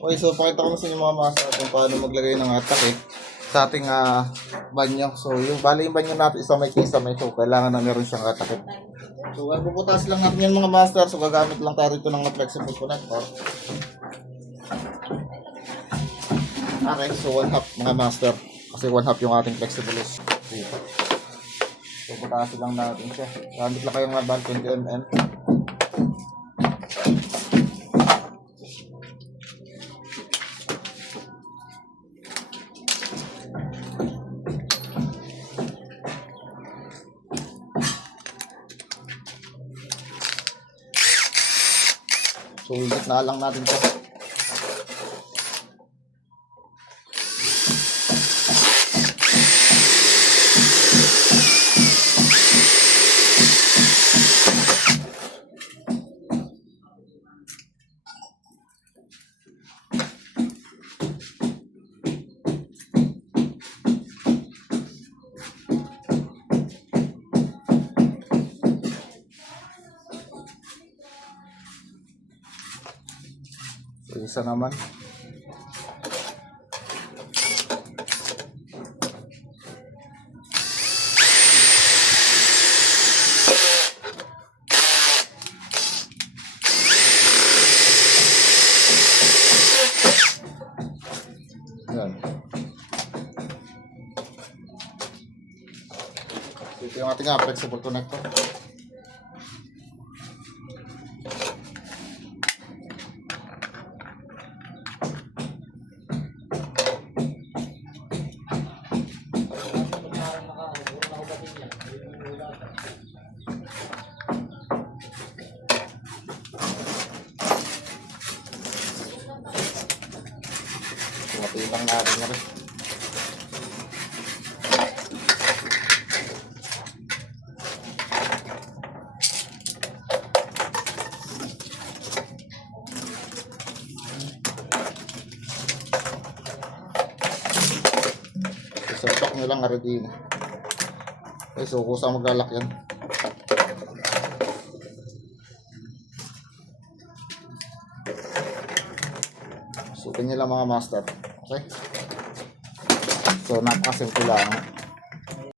Okay, so pakita ko na sa inyo mga master kung paano maglagay ng takip sa ating banyo. So yung bali yung banyo natin isa may kisame, so kailangan na meron siyang takip. So puputas lang natin yan mga master. So gagamit lang tayo rito ng flexible connector. Okay, so 1/2 mga master. Kasi 1/2 yung ating flexible hose. So putasin lang natin siya. Gamit lang kayong bali 20 mm. So, higit na lang natin ito. So, isa naman. Yan. Ito yung ating flexible connector. Matilang natin na rin. Isasok nyo lang ready na. Okay, so kusang maglalak yan. So ganyan lang mga master. Okay, so napakasimple lang.